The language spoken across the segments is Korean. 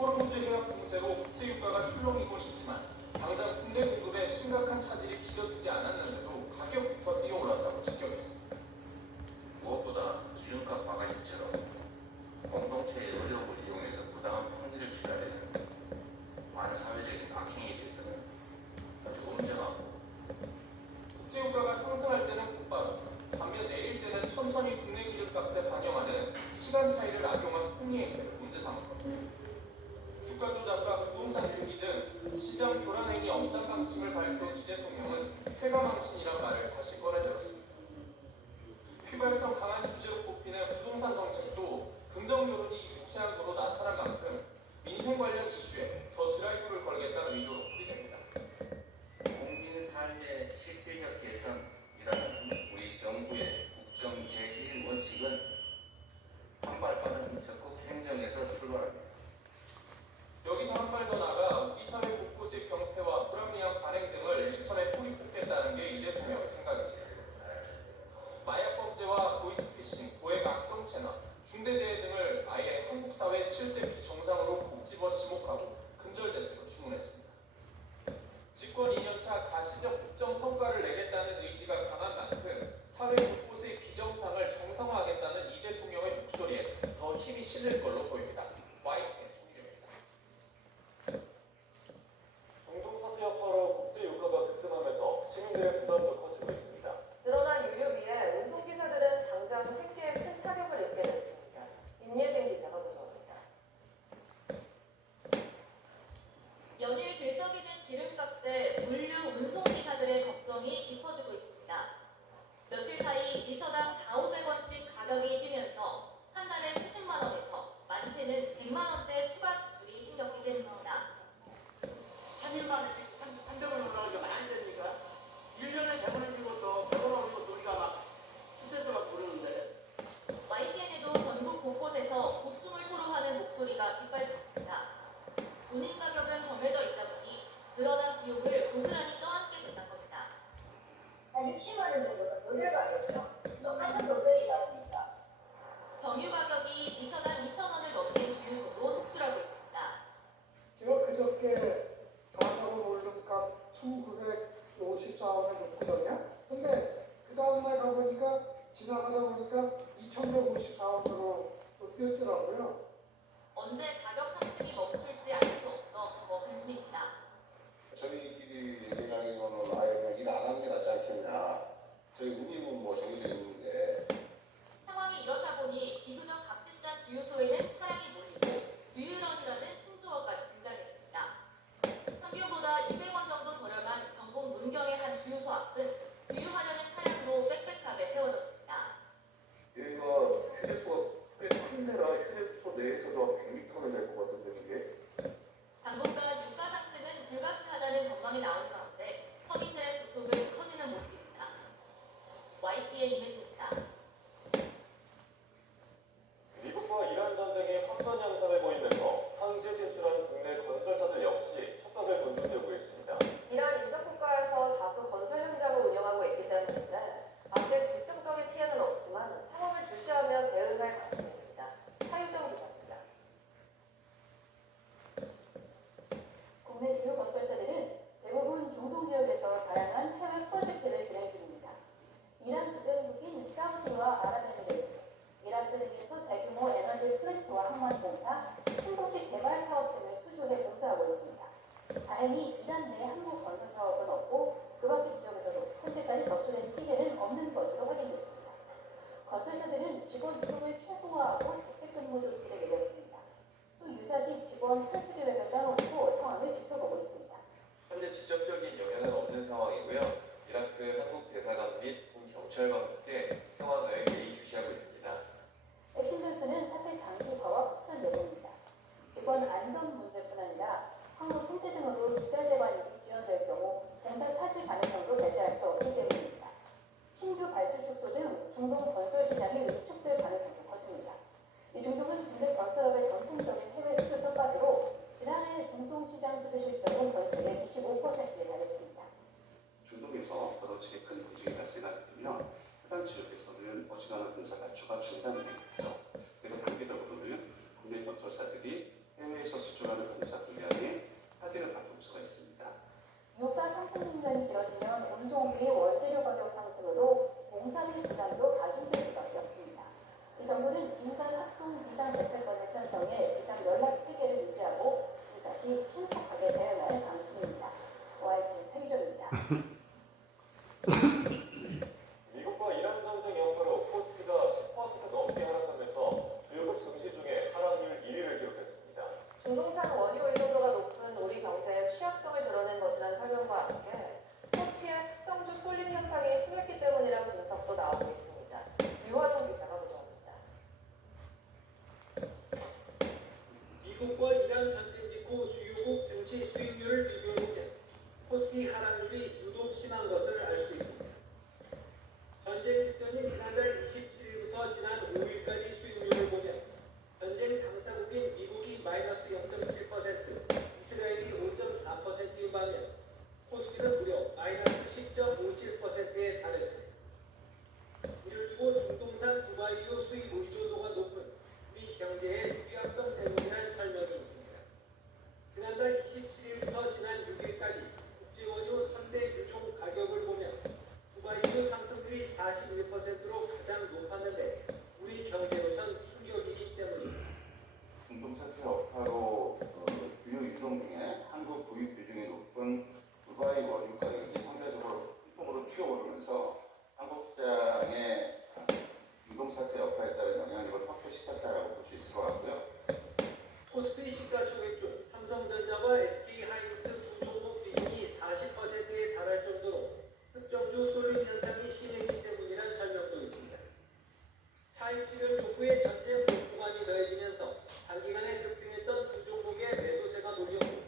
호르무즈 해역 공세로 국제유가가 출렁이곤 있지만 당장 국내 공급에 심각한 차질이 빚어지지 않았는데도 가격부터 뛰어올랐다고 직격했습니다. 무엇보다 기름값 바가지처럼 공동체의 어려움을 이용해서 부당한 폭리를 취하려는 반사회적인 악행에 대해서는 아주 엄정하고 국제유가가 상승할 때는 곧바로, 반면 내릴 때는 천천히 국내 기름값에 반영하는 시간 차이를 악용한 폭리 행태를 문제 삼았거든요. 주가 조작과 부동산 위기 등 시장 교란행위 엄단 방침을 밝혀온 이 대통령은 폐가망신이란 말을 다시 꺼내들었습니다. 휘발성 강한 주제로 꼽히는 부동산 정책도 긍정 여론이 유치한 거로 나타난 만큼 민생 관련 이슈에 더 드라이브를 걸겠다는 의도로 풀이됩니다. 국민 삶의 실질적 개선이라는 우리 정부의 국정 제1 원칙은 한 발 빠른 적극 행정에서 출발합니다. 여기서 한 발 더 나아가 우리 사회 곳곳의 병폐와 불합리한 관행 등을 일천에 뿌리 뽑겠다는 게 이 대통령의 생각입니다. 마약범죄와 보이스피싱, 고액 악성 채널, 중대재해 등을 아예 한국 사회 7대 비정상으로 콕 집어 지목하고 근절대책을 주문했습니다. 집권 2년차 가시적 국정 성과를 내겠다는 의지가 강한 만큼 사회 곳곳의 비정상을 정상화하겠다는 이 대통령의 목소리에 더 힘이 실릴 걸로 보입니다. YTN 종일입니다. 종종사태 여파로 국제유가가 급등하면서 시민들의 부담도 커지고 있습니다. 늘어난 유류비에 운송기사들은 당장 생계에 큰 타격을 입게 됐습니다. 임예진 기자가 보도합니다. 연일 들썩이는 기름값에 물류 운송기사들의 걱정이 깊어지고 있습니다. 며칠 사이 리터당 4,500원씩 가격이 뛰면서 한 달에 수십만 원에서 많게는 100만 원대 추가 지출이 심각하게 됩니다. 3일 만에 지금 300원 올라오니까 말이 됩니까? 1년에 100원을 주고 또 100원 올리고 우리가 막 스트레스 받고 그러는데. YTN에도 전국 곳곳에서 고충을 토로하는 목소리가 빗발쳤습니다. 운임 가격은 정해져 있다 보니 늘어난 비용을 고스란히 떠안게 된다는 겁니다. 한 60만 원 정도가 더 들어가겠죠. 똑같은 돈들이다 보니까. 정유 가격이 리터당 2,000원을 넘는 주유소도 속출하고 있습니다. 제가 그저께 4,000원 오른 값 1,954원에 놓거든요. 근데 그 다음날 가보니까 지나가다 보니까 2,154원으로 또 뛰었더라고요. 언제 가격 상승이 멈출지 알 수 없어 더 근심입니다. 저희끼리 얘기하는 거는 아예 그냥 일 안 하는 게 낫지 않겠냐. 저희 운임은 뭐 정해져 있는데. 상황이 이렇다 보니 비교적 값비싼 주유소에는 차량이 몰리고 유유런이라는 신조어까지 등장했습니다. 평균보다 200원 정도 저렴한 경북 문경의 한 주유소 앞은 유유하려는 차량으로 빽빽하게 세워졌습니다. 여기가 휴게소가 꽤 큰 데라 휴게소 내에서도 100m는 될 것 같은데 이게. 당분간 유가 상승은 불가피하다는 전망이 나오는 가운데 서민들의 고통은 커지는 모습입니다. YTN 임혜수입니다. 미국과 이란 전쟁이 확전 양상을 보이면서 항지에 진출한 국내 건설사들 역시 촉각을 곤두세우고 있습니다. 이란 인접국가에서 다수 건설 현장을 운영하고 있기 때문인데 아직 직접적인 피해는 없지만 상황을 주시하면 대응할 방침입니다. 차유정 기자입니다. 국내 주요 건설사들은 대부분 중동 지역에서 다양한 해외 프로젝트를 진행 중입니다. 이란 주변국인 사우디와 아랍에미레이트, 이라크 등에서 대규모 에너지 프로젝트와 항만 공사, 신도시 개발 사업 등을 수주해 공사하고 있습니다. 다행히 이란 내 항구 건설 사업은 없고 그 밖의 지역에서도 현재까지 접수된 피해는 없는 것으로 확인됐습니다. 건설사들은 직원 이동을 최소화하고 재택근무 조치를 내렸습니다. 또 유사시 직원 철수 계획을 짜놓고 상황을 지켜보고 있습니다. 현재 직접적인 영향은 없는 상황이고요. 이라크 한국 대사관 및 국경찰과 함께 평화를 예의주시하고 있습니다. 핵심 변수는 사태 장기화와 확산 여부입니다. 직원 안전 문제뿐 아니라 항로 통제 등으로 기자 재반이 지연될 경우 공사 차질 가능성도 배제할 수 없기 때문입니다. 신규 발주 축소 등 중동 건설 시장이 위축될 가능성도 커집니다. 이 중동은 국내 건설업의 전통적인 해외 수출 텃밭으로 지난 없이 신속하게 대응할 방침입니다. YTN 최기정입니다. 미국과 이란 전쟁 여파로 코스피가 10% 넘게 하락하면서 주요국 증시 중에 하락률 1위를 기록했습니다. 중동산 원유 의존도가 높은 우리 경제의 취약성을 드러낸 것이라는 설명과 함께 코스피의 특정주 쏠림 현상이 심했기 때문이라는 분석도 나오고 있습니다. 유화동 기자가 보도합니다. 미국과 이란 전쟁 직후 주요국 증시 수익률을 비교해보면 코스피 하락률이 유독 심한 것을 알 수 있습니다. 전쟁 직전인 지난달 27일부터 지난 5일까지 수익률을 보면 전쟁 당사국인 미국이 마이너스 0.7%, 이스라엘이 5.4%인 반면 코스피는 무려 마이너스 10.57%에 달했습니다. 이를 두고 중동산 두바이유 수입 의존도가 높은 우리 경제의 취약성 때문이라는 설명이 있습니다. 지난달 27일부터 지난 6일까지 국제원유 3대 유종 가격을 보면 두바이유 상승률이 41%로 가장 높았는데 우리 경제로선 충격이기 때문입니다. 중동 사태 여파로 주요 유종 중에 한국 도입 비중이 높은 두바이 원유 가격이 상대적으로 큰 폭으로 튀어오르면서 한국 시장의 유동 사태 여파에 따른 영향력을 확대시켰다라고 볼 수 있을 것 같고요. 코스피 시가총액 중 삼성전자와 SK하이닉스 두 종목 비중이 40%에 달할 정도로 특정주 쏠림 현상이 심했기 때문이라는 설명도 있습니다. 차익 실현 촉구에 전쟁 공포감이 더해지면서 단기간에 급등했던 두 종목의 매도세가 몰렸고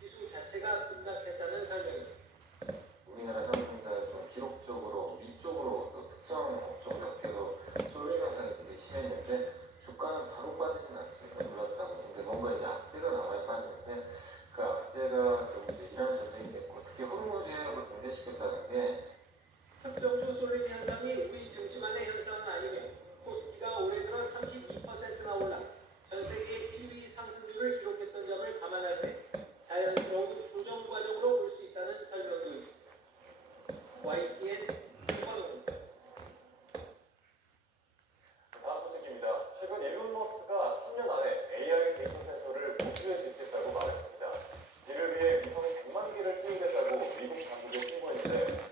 지수 자체가 급락했다는 설명입니다. 우리나라 삼성전자는 좀 기록적으로 위쪽으로 또 특정 업종 몇 개로 쏠림 현상이 되게 심했는데 주가는 바로 빠지진 않습니다. 올랐다고. 근데 뭔가 이제 악재가 나와야 빠지는데 그 악재가 결국 이제 이란 전쟁이 됐고 특히 호르무즈 해협을 붕괴시켰다는 게 특정주 쏠림 현상이 우리 증시만의 현상은 아니며 코스피가 올해 들어 32%나 올라 전 세계 1위 상승률을 기록했던 점을 감안할 때 자연스러운 조정 과정으로 볼 수 있다는 설명도 있습니다. YTN 김원호입니다. 다음 소식입니다. 최근 일론 머스크가 3년 안에 AI 데이터 센터를 모두에 짓겠다고 말했습니다. 이를 위해 위성 100만 개를 키우겠다고 미국 당국에 신고했는데